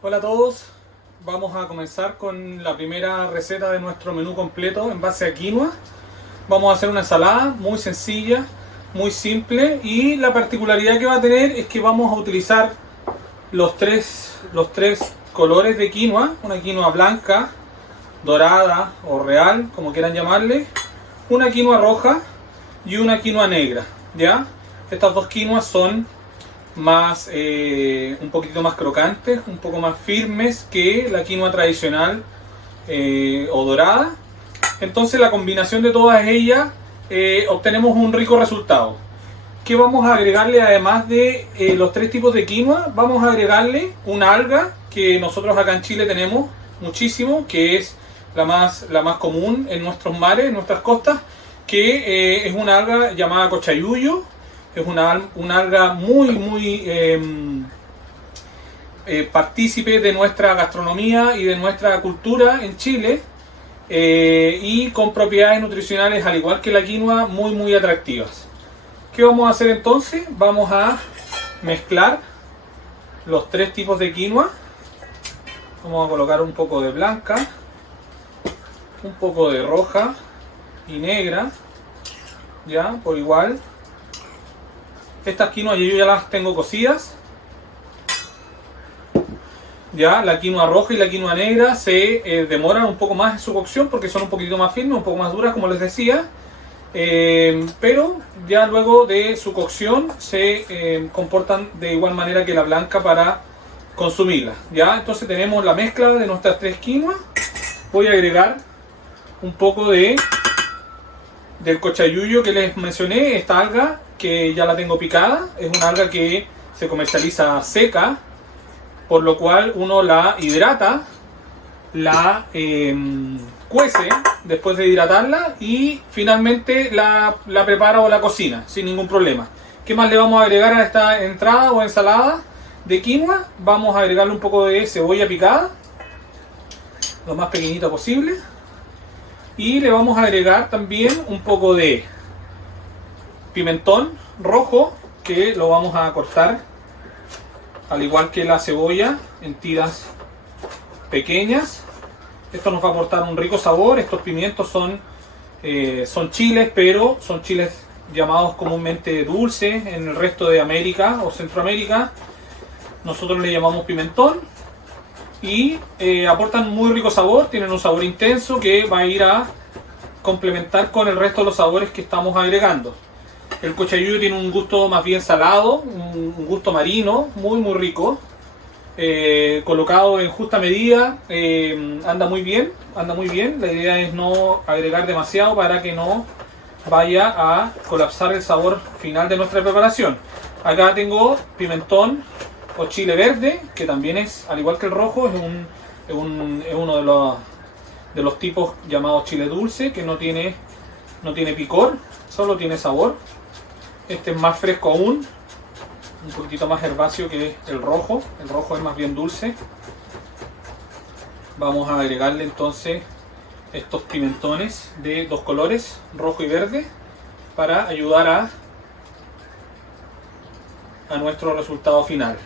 Hola a todos, vamos a comenzar con la primera receta de nuestro menú completo en base a quinoa. Vamos a hacer una ensalada muy sencilla, muy simple, y la particularidad que va a tener es que vamos a utilizar los tres colores de quinoa: una quinoa blanca, dorada o real, como quieran llamarle, una quinoa roja y una quinoa negra. ¿Ya? Estas dos quinoas son un poquito más crocantes, un poco más firmes que la quinoa tradicional o dorada. Entonces la combinación de todas ellas obtenemos un rico resultado. ¿Qué vamos a agregarle además de los tres tipos de quinoa? Vamos a agregarle una alga que nosotros acá en Chile tenemos muchísimo, que es la más común en nuestros mares, en nuestras costas, que es una alga llamada cochayuyo. Es una alga muy partícipe de nuestra gastronomía y de nuestra cultura en Chile, y con propiedades nutricionales, al igual que la quinoa, muy atractivas. ¿Qué vamos a hacer entonces? Vamos a mezclar los tres tipos de quinoa. Vamos a colocar un poco de blanca, un poco de roja y negra, ya, por igual. Estas quinoas yo ya las tengo cocidas. Ya, la quinoa roja y la quinoa negra se demoran un poco más en su cocción porque son un poquito más firmes, un poco más duras, como les decía. Pero ya luego de su cocción se comportan de igual manera que la blanca para consumirla. Ya, entonces tenemos la mezcla de nuestras tres quinoas. Voy a agregar un poco del cochayuyo que les mencioné, esta alga que ya la tengo picada. Es una alga que se comercializa seca, por lo cual uno la hidrata, la cuece después de hidratarla y finalmente la prepara o la cocina sin ningún problema. ¿Qué más le vamos a agregar a esta entrada o ensalada de quinoa? Vamos a agregarle un poco de cebolla picada, lo más pequeñita posible, y le vamos a agregar también un poco de pimentón rojo, que lo vamos a cortar al igual que la cebolla en tiras pequeñas. Esto nos va a aportar un rico sabor. Estos pimientos son chiles, pero son chiles llamados comúnmente dulces en el resto de América o Centroamérica. Nosotros le llamamos pimentón, y aportan muy rico sabor. Tienen un sabor intenso que va a ir a complementar con el resto de los sabores que estamos agregando. El cochayuyo tiene un gusto más bien salado, un gusto marino, muy rico. Colocado en justa medida, anda muy bien. La idea es no agregar demasiado para que no vaya a colapsar el sabor final de nuestra preparación. Acá tengo pimentón o chile verde, que también es, al igual que el rojo, es uno de los tipos llamados chile dulce, que no tiene picor, solo tiene sabor. Este es más fresco aún, un poquitito más herbáceo que el rojo. El rojo es más bien dulce. Vamos a agregarle entonces estos pimentones de dos colores, rojo y verde, para ayudar a nuestro resultado final.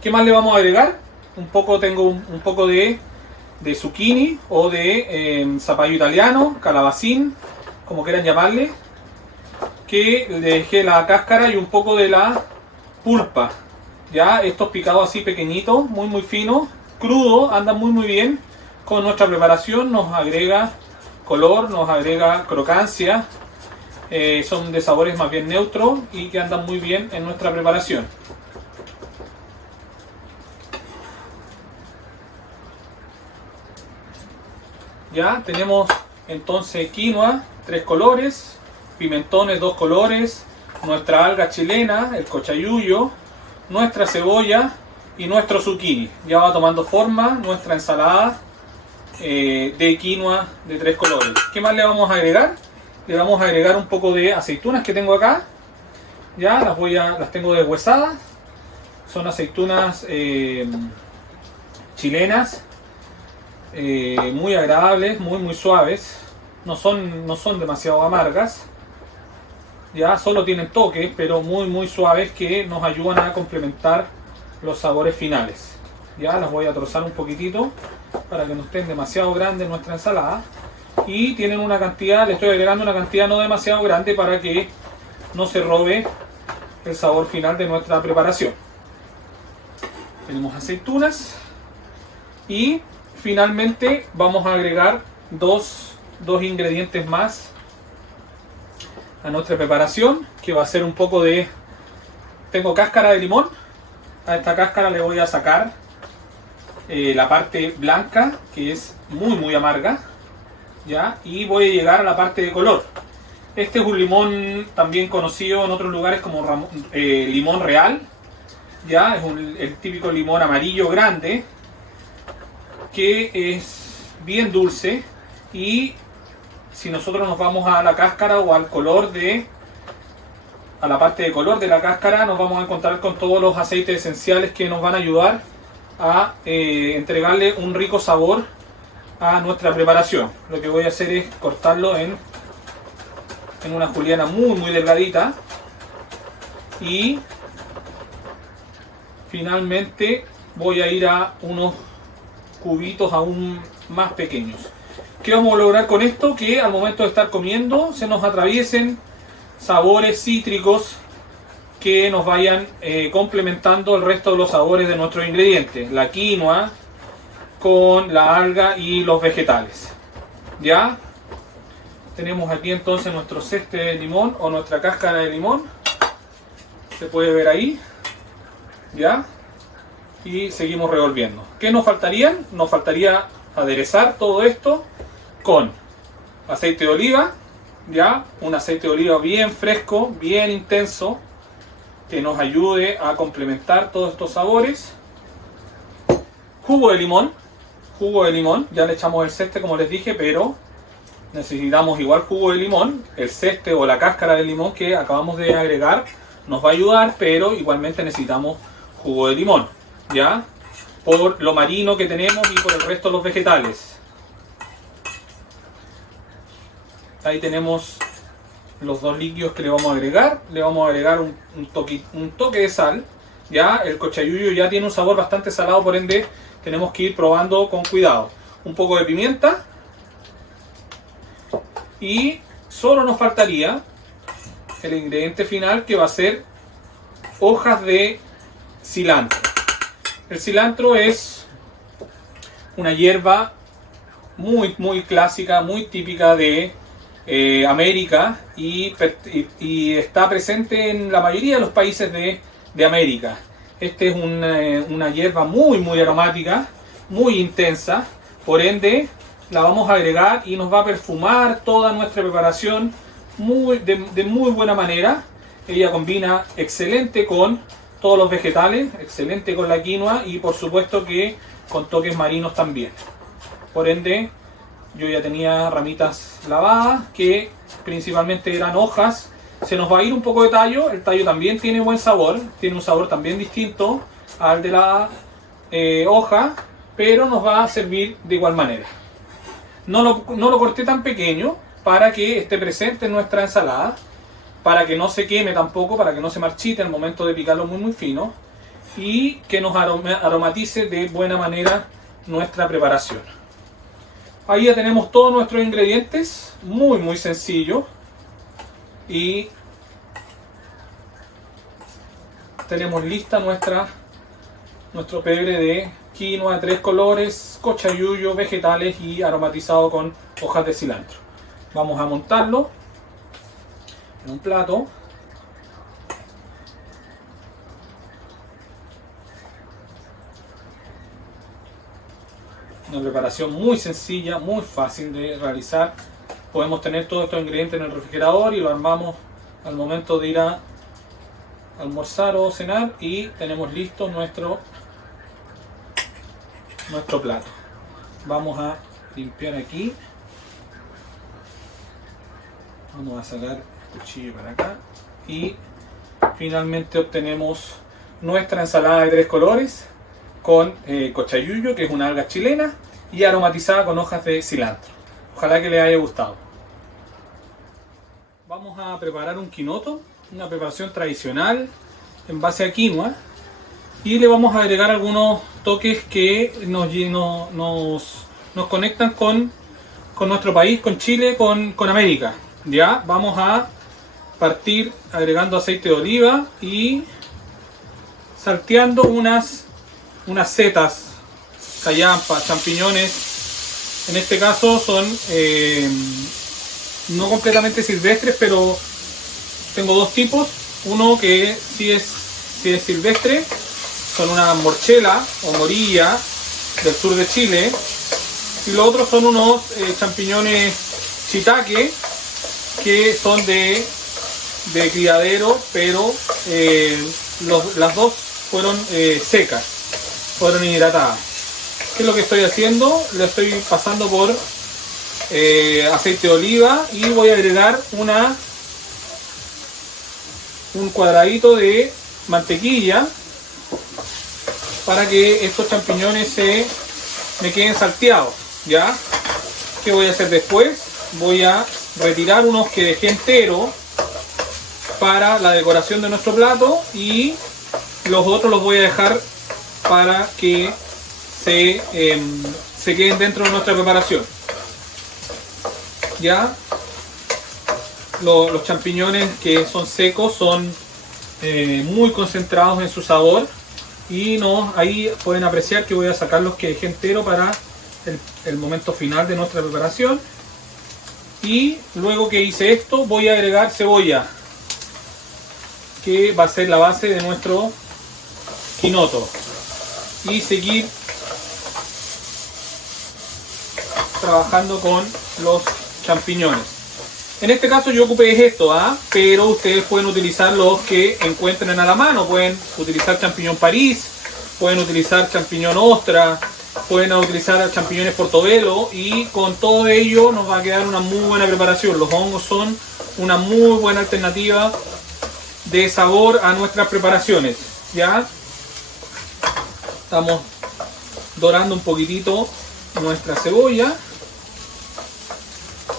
¿Qué más le vamos a agregar? Tengo un poco de zucchini o de zapallo italiano, calabacín, como quieran llamarle, que le dejé la cáscara y un poco de la pulpa. Ya, estos picados así pequeñitos, muy finos, crudo, andan muy bien con nuestra preparación. Nos agrega color, nos agrega crocancia, son de sabores más bien neutros y que andan muy bien en nuestra preparación. Ya tenemos entonces quinoa, tres colores, pimentones, dos colores, nuestra alga chilena, el cochayuyo, nuestra cebolla y nuestro zucchini. Ya va tomando forma nuestra ensalada de quinoa de tres colores. ¿Qué más le vamos a agregar? Le vamos a agregar un poco de aceitunas que tengo acá. Ya las tengo deshuesadas. Son aceitunas chilenas, muy agradables, muy suaves. No son demasiado amargas. Ya solo tienen toques, pero muy suaves, que nos ayudan a complementar los sabores finales. Ya las voy a trozar un poquitito para que no estén demasiado grandes nuestra ensalada. Y tienen una cantidad, le estoy agregando una cantidad no demasiado grande para que no se robe el sabor final de nuestra preparación. Tenemos aceitunas y finalmente vamos a agregar dos ingredientes más a nuestra preparación, que va a ser un poco de... Tengo cáscara de limón. A esta cáscara le voy a sacar la parte blanca, que es muy amarga, ¿ya? Y voy a llegar a la parte de color. Este es un limón también conocido en otros lugares como limón real, ¿ya? Es el típico limón amarillo grande, que es bien dulce. Y si nosotros nos vamos a la cáscara o al color a la parte de color de la cáscara, nos vamos a encontrar con todos los aceites esenciales que nos van a ayudar a entregarle un rico sabor a nuestra preparación. Lo que voy a hacer es cortarlo en una juliana muy delgadita, y finalmente voy a ir a unos cubitos aún más pequeños. ¿Qué vamos a lograr con esto? Que al momento de estar comiendo se nos atraviesen sabores cítricos que nos vayan complementando el resto de los sabores de nuestros ingredientes. La quinoa con la alga y los vegetales. ¿Ya? Tenemos aquí entonces nuestro ceste de limón o nuestra cáscara de limón. Se puede ver ahí. ¿Ya? Y seguimos revolviendo. ¿Qué nos faltarían? Nos faltaría aderezar todo esto con aceite de oliva. ¿Ya? Un aceite de oliva bien fresco, bien intenso, que nos ayude a complementar todos estos sabores. Jugo de limón. Ya le echamos el ceste como les dije, pero necesitamos igual jugo de limón. El ceste o la cáscara de limón que acabamos de agregar nos va a ayudar, pero igualmente necesitamos jugo de limón, ¿ya? Por lo marino que tenemos y por el resto de los vegetales. Ahí tenemos los dos líquidos que le vamos a agregar. Le vamos a agregar un toque de sal. Ya el cochayuyo ya tiene un sabor bastante salado, por ende tenemos que ir probando con cuidado. Un poco de pimienta. Y solo nos faltaría el ingrediente final, que va a ser hojas de cilantro. El cilantro es una hierba muy clásica, muy típica de América, y está presente en la mayoría de los países de América. Este es una hierba muy aromática, muy intensa, por ende la vamos a agregar y nos va a perfumar toda nuestra preparación de muy buena manera. Ella combina excelente con todos los vegetales, excelente con la quinoa y por supuesto que con toques marinos también. Por ende, yo ya tenía ramitas lavadas, que principalmente eran hojas. Se nos va a ir un poco de tallo. El tallo también tiene buen sabor, tiene un sabor también distinto al de la hoja, pero nos va a servir de igual manera. No lo corté tan pequeño para que esté presente en nuestra ensalada, para que no se queme tampoco, para que no se marchite al momento de picarlo muy fino, y que nos aromatice de buena manera nuestra preparación. Ahí ya tenemos todos nuestros ingredientes, muy sencillo, y tenemos lista nuestro pebre de quinoa de 3 colores, cochayuyo, vegetales y aromatizado con hojas de cilantro. Vamos a montarlo en un plato. Una preparación muy sencilla, muy fácil de realizar. Podemos tener todos estos ingredientes en el refrigerador y lo armamos al momento de ir a almorzar o cenar, y tenemos listo nuestro plato. Vamos a limpiar aquí. Vamos a sacar el cuchillo para acá. Y finalmente obtenemos nuestra ensalada de 3 colores con cochayuyo, que es una alga chilena, y aromatizada con hojas de cilantro. Ojalá que les haya gustado. Vamos a preparar un quinoto, una preparación tradicional en base a quinoa. Y le vamos a agregar algunos toques que nos conectan con nuestro país, con Chile, con América. Ya, vamos a partir agregando aceite de oliva y salteando unas setas, callampas, champiñones. En este caso son no completamente silvestres, pero tengo dos tipos. Uno que sí es silvestre, son una morchela o morilla del sur de Chile. Y los otros son unos champiñones shiitake, que son de criadero, pero las dos fueron secas, fueron hidratadas. ¿Qué es lo que estoy haciendo? Le estoy pasando por aceite de oliva y voy a agregar un cuadradito de mantequilla para que estos champiñones me queden salteados. ¿Ya? ¿Qué voy a hacer después? Voy a retirar unos que dejé enteros para la decoración de nuestro plato y los otros los voy a dejar para que se queden dentro de nuestra preparación. Ya, los champiñones que son secos son muy concentrados en su sabor y ahí pueden apreciar que voy a sacar los que dejé entero para el momento final de nuestra preparación. Y luego que hice esto voy a agregar cebolla, que va a ser la base de nuestro quinoto, y seguir trabajando con los champiñones. En este caso yo ocupé esto, pero ustedes pueden utilizar los que encuentren a la mano. Pueden utilizar champiñón París, pueden utilizar champiñón ostra, pueden utilizar champiñones portobelo, y con todo ello nos va a quedar una muy buena preparación. Los hongos son una muy buena alternativa de sabor a nuestras preparaciones. Ya estamos dorando un poquitito nuestra cebolla,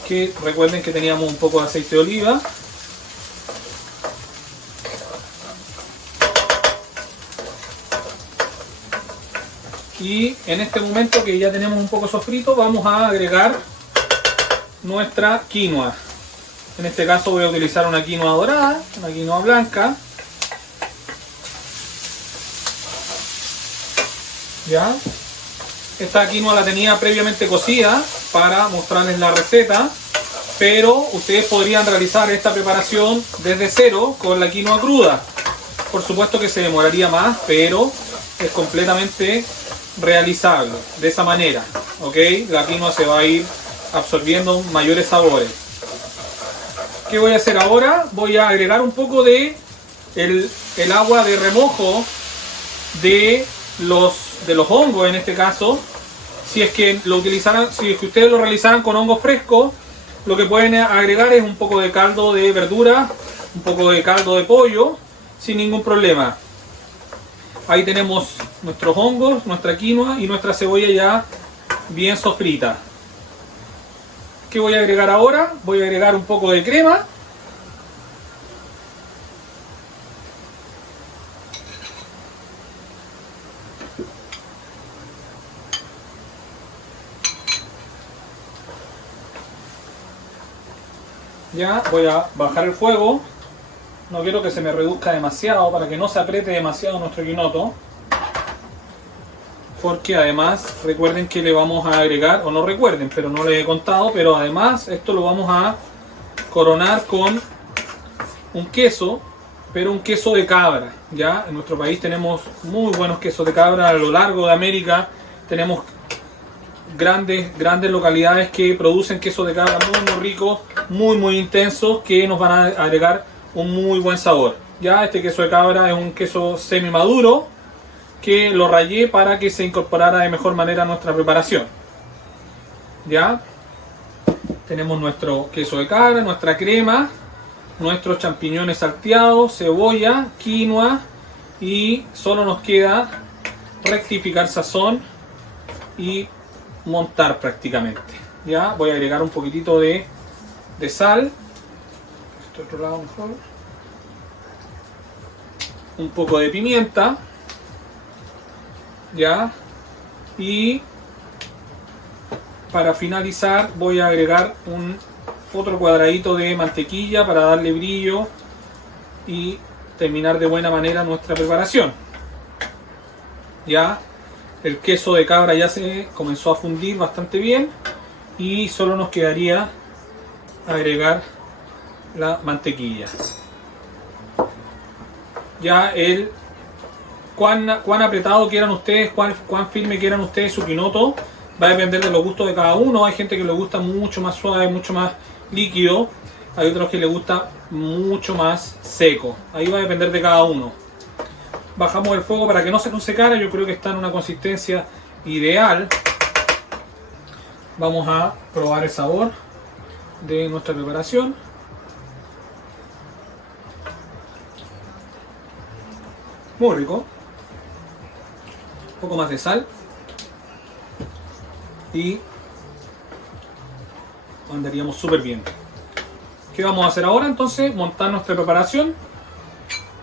que recuerden que teníamos un poco de aceite de oliva. Y en este momento que ya tenemos un poco sofrito, vamos a agregar nuestra quinoa. En este caso voy a utilizar una quinoa dorada, una quinoa blanca. ¿Ya? Esta quinoa la tenía previamente cocida para mostrarles la receta, pero ustedes podrían realizar esta preparación desde cero con la quinoa cruda. Por supuesto que se demoraría más, pero es completamente realizable de esa manera. ¿Ok? La quinoa se va a ir absorbiendo mayores sabores. ¿Qué voy a hacer ahora? Voy a agregar un poco de el agua de remojo de los hongos. En este caso, si es que ustedes lo realizaran con hongos frescos, lo que pueden agregar es un poco de caldo de verdura, un poco de caldo de pollo, sin ningún problema. Ahí tenemos nuestros hongos, nuestra quinoa y nuestra cebolla ya bien sofrita. ¿Qué voy a agregar ahora? Voy a agregar un poco de crema. Ya voy a bajar el fuego. No quiero que se me reduzca demasiado, para que no se apriete demasiado nuestro quinoto. Porque además recuerden que le vamos a agregar, o no recuerden, pero no les he contado, pero además esto lo vamos a coronar con un queso, pero un queso de cabra. Ya en nuestro país tenemos muy buenos quesos de cabra. A lo largo de América tenemos grandes localidades que producen queso de cabra muy ricos, muy intensos, que nos van a agregar un muy buen sabor. Ya este queso de cabra es un queso semi maduro que lo rallé para que se incorporara de mejor manera a nuestra preparación. Ya tenemos nuestro queso de cabra, nuestra crema, nuestros champiñones salteados, cebolla, quinoa, y solo nos queda rectificar sazón y montar prácticamente. Ya voy a agregar un poquitito de sal. Este otro lado mejor. Un poco de pimienta. ¿ya? Y para finalizar voy a agregar otro cuadradito de mantequilla para darle brillo y terminar de buena manera nuestra preparación. Ya el queso de cabra ya se comenzó a fundir bastante bien y solo nos quedaría agregar la mantequilla. Ya cuán apretado quieran ustedes, cuán firme quieran ustedes su quinoto, va a depender de los gustos de cada uno. Hay gente que le gusta mucho más suave, mucho más líquido. Hay otros que le gusta mucho más seco. Ahí va a depender de cada uno. Bajamos el fuego para que no se nos secara. Yo creo que está en una consistencia ideal. Vamos a probar el sabor de nuestra preparación. Muy rico. Un poco más de sal. Y andaríamos súper bien. ¿Qué vamos a hacer ahora? Entonces, montar nuestra preparación.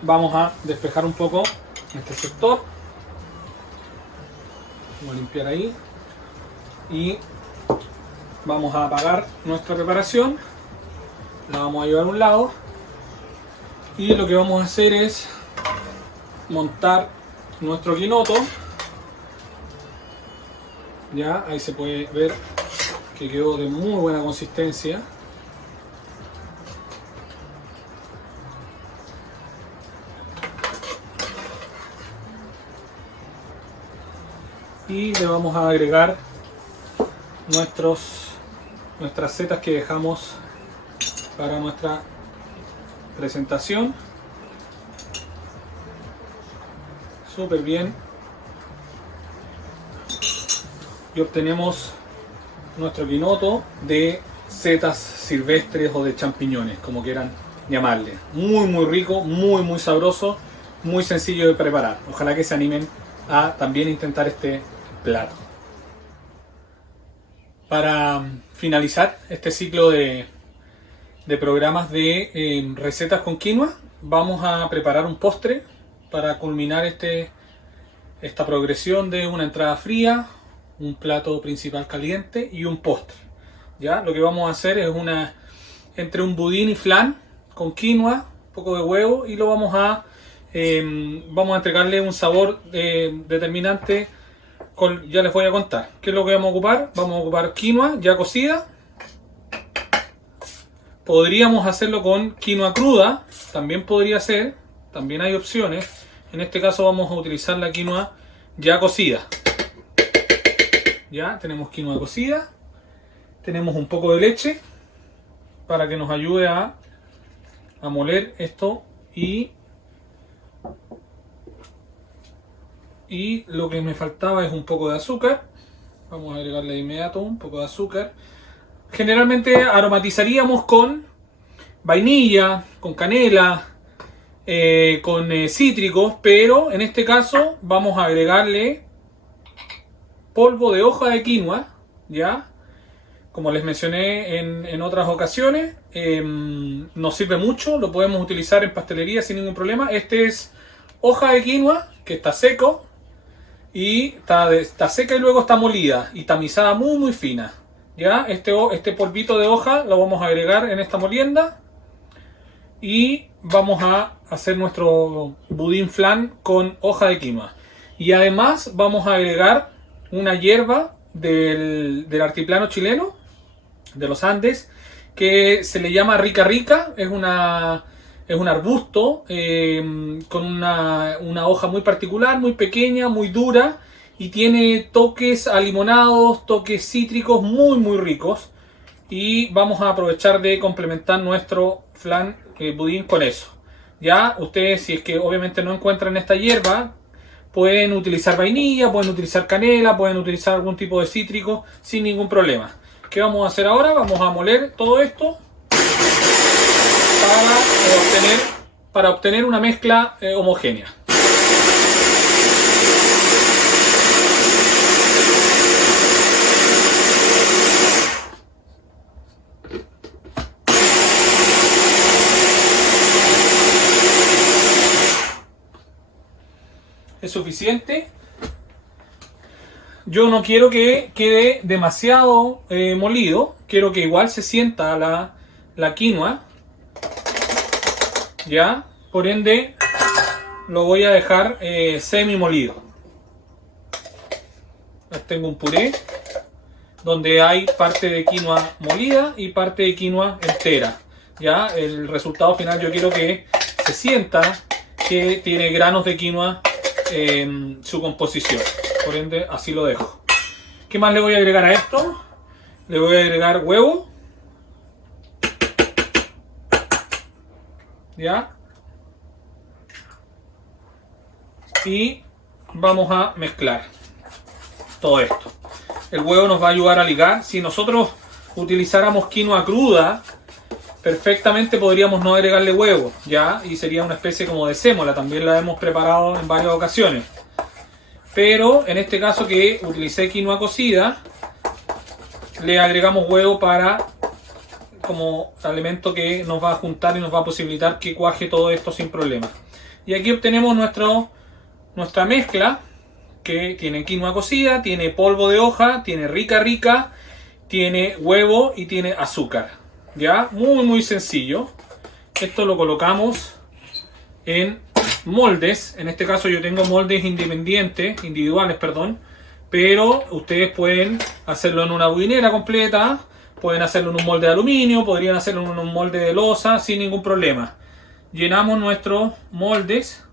Vamos a despejar un poco este sector. Vamos a limpiar ahí. Y vamos a apagar nuestra preparación. La vamos a llevar a un lado. Y lo que vamos a hacer es montar nuestro quinoto. Ya, ahí se puede ver que quedó de muy buena consistencia. Y le vamos a agregar nuestras setas que dejamos para nuestra presentación. Súper bien. Y obtenemos nuestro quinoto de setas silvestres o de champiñones, como quieran llamarle. Muy rico, muy sabroso, muy sencillo de preparar. Ojalá que se animen a también intentar este plato. Para finalizar este ciclo de programas de recetas con quinoa, vamos a preparar un postre para culminar esta progresión de una entrada fría, un plato principal caliente y un postre. ¿Ya? Lo que vamos a hacer es entre un budín y flan con quinoa, un poco de huevo, y lo vamos a entregarle un sabor determinante. Ya les voy a contar qué es lo que vamos a ocupar. Vamos a ocupar quinoa ya cocida. Podríamos hacerlo con quinoa cruda, también podría ser, también hay opciones. En este caso vamos a utilizar la quinoa ya cocida. Ya tenemos quinoa cocida, tenemos un poco de leche para que nos ayude a moler esto y lo que me faltaba es un poco de azúcar. Vamos a agregarle de inmediato un poco de azúcar. Generalmente aromatizaríamos con vainilla, con canela, con cítricos, pero en este caso vamos a agregarle polvo de hoja de quinoa, ¿ya? Como les mencioné en otras ocasiones, nos sirve mucho, lo podemos utilizar en pastelería sin ningún problema. Este es hoja de quinoa que está seco y está seca y luego está molida y tamizada muy fina. ¿Ya? Este polvito de hoja lo vamos a agregar en esta molienda y vamos a hacer nuestro budín flan con hoja de quinoa. Y además vamos a agregar una hierba del altiplano chileno, de los Andes, que se le llama rica rica. Es un arbusto con una hoja muy particular, muy pequeña, muy dura, y tiene toques alimonados, toques cítricos muy ricos. Y vamos a aprovechar de complementar nuestro flan budín con eso. Ya ustedes, si es que obviamente no encuentran esta hierba, pueden utilizar vainilla, pueden utilizar canela, pueden utilizar algún tipo de cítrico sin ningún problema. ¿Qué vamos a hacer ahora? Vamos a moler todo esto para obtener una mezcla homogénea. Es suficiente yo no quiero que quede demasiado molido. Quiero que igual se sienta la quinoa. ¿Ya? Por ende, lo voy a dejar semi molido. Tengo un puré donde hay parte de quinoa molida y parte de quinoa entera. ¿Ya? El resultado final yo quiero que se sienta que tiene granos de quinoa en su composición. Por ende, así lo dejo. ¿Qué más le voy a agregar a esto? Le voy a agregar huevo. ¿Ya? Y vamos a mezclar todo esto. El huevo nos va a ayudar a ligar. Si nosotros utilizáramos quinoa cruda, perfectamente podríamos no agregarle huevo, ¿ya? Y sería una especie como de sémola. También la hemos preparado en varias ocasiones. Pero en este caso que utilicé quinoa cocida, le agregamos huevo para como elemento que nos va a juntar y nos va a posibilitar que cuaje todo esto sin problema. Y aquí obtenemos nuestra mezcla que tiene quinoa cocida, tiene polvo de hoja, tiene rica, tiene huevo y tiene azúcar. ¿Ya? Muy sencillo. Esto lo colocamos en moldes. En este caso yo tengo moldes individuales, pero ustedes pueden hacerlo en una budinera completa, pueden hacerlo en un molde de aluminio, podrían hacerlo en un molde de loza sin ningún problema. Llenamos nuestros moldes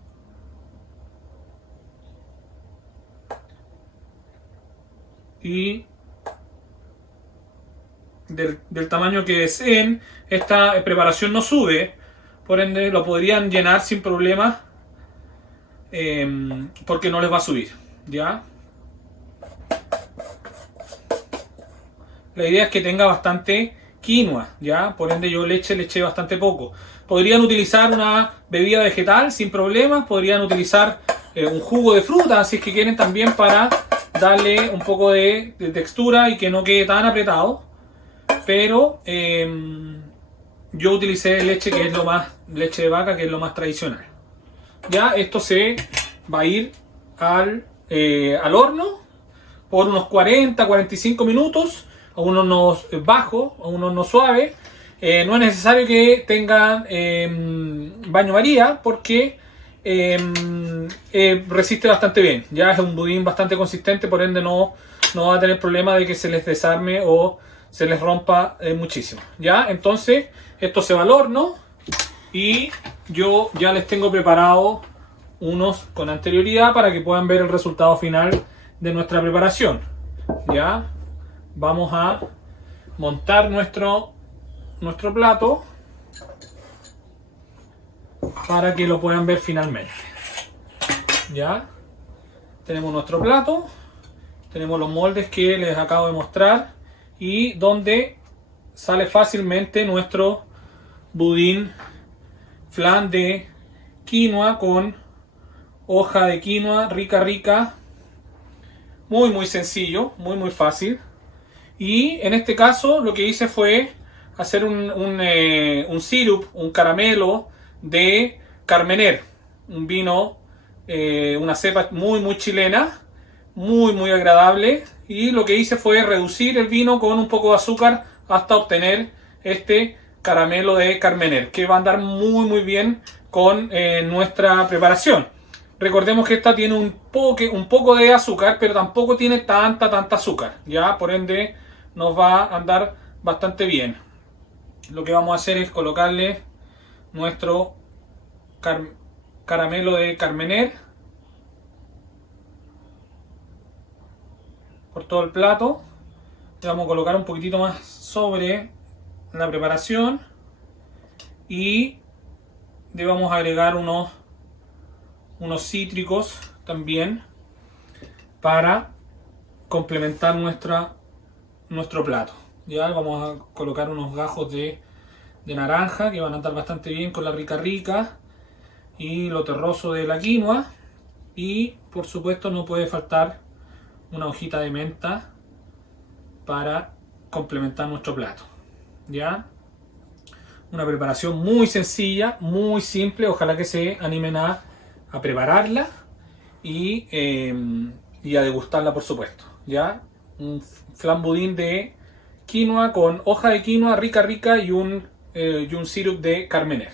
y del tamaño que deseen. Esta preparación no sube, por ende lo podrían llenar sin problema, porque no les va a subir, ¿ya? La idea es que tenga bastante quinoa, ¿ya? Por ende yo le eché bastante poco. Podrían utilizar una bebida vegetal sin problemas, podrían utilizar un jugo de fruta si es que quieren también, para darle un poco de textura y que no quede tan apretado. Pero yo utilicé leche de vaca, que es lo más tradicional. Ya esto se va a ir al horno por unos 40-45 minutos, a un horno bajo, a un horno suave. No es necesario que tengan baño María, porque resiste bastante bien. Ya es un budín bastante consistente, por ende no va a tener problema de que se les desarme o se les rompa muchísimo. Ya, entonces esto se va al horno y yo ya les tengo preparado unos con anterioridad para que puedan ver el resultado final de nuestra preparación. Ya vamos a montar nuestro plato para que lo puedan ver finalmente. Ya tenemos nuestro plato, tenemos los moldes que les acabo de mostrar y donde sale fácilmente nuestro budín flan de quinoa con hoja de quinoa rica. Muy sencillo, muy fácil. Y en este caso lo que hice fue hacer un sirup, un caramelo de Carmener, un vino, una cepa muy chilena, muy agradable. Y lo que hice fue reducir el vino con un poco de azúcar hasta obtener este caramelo de Carmener, que va a andar muy bien con nuestra preparación. Recordemos que esta tiene un poco de azúcar, pero tampoco tiene tanta azúcar, ya, por ende nos va a andar bastante bien. Lo que vamos a hacer es colocarle nuestro caramelo de Carmener por todo el plato. Le vamos a colocar un poquitito más sobre la preparación y le vamos a agregar unos cítricos también para complementar nuestro plato. Ya vamos a colocar unos gajos de naranja que van a estar bastante bien con la rica y lo terroso de la quinoa. Y por supuesto no puede faltar una hojita de menta para complementar nuestro plato. Ya, una preparación muy sencilla, muy simple. Ojalá que se animen a prepararla y y a degustarla, por supuesto. ¿Ya? Un flan budín de quinoa con hoja de quinoa rica y un sirup de Carmener.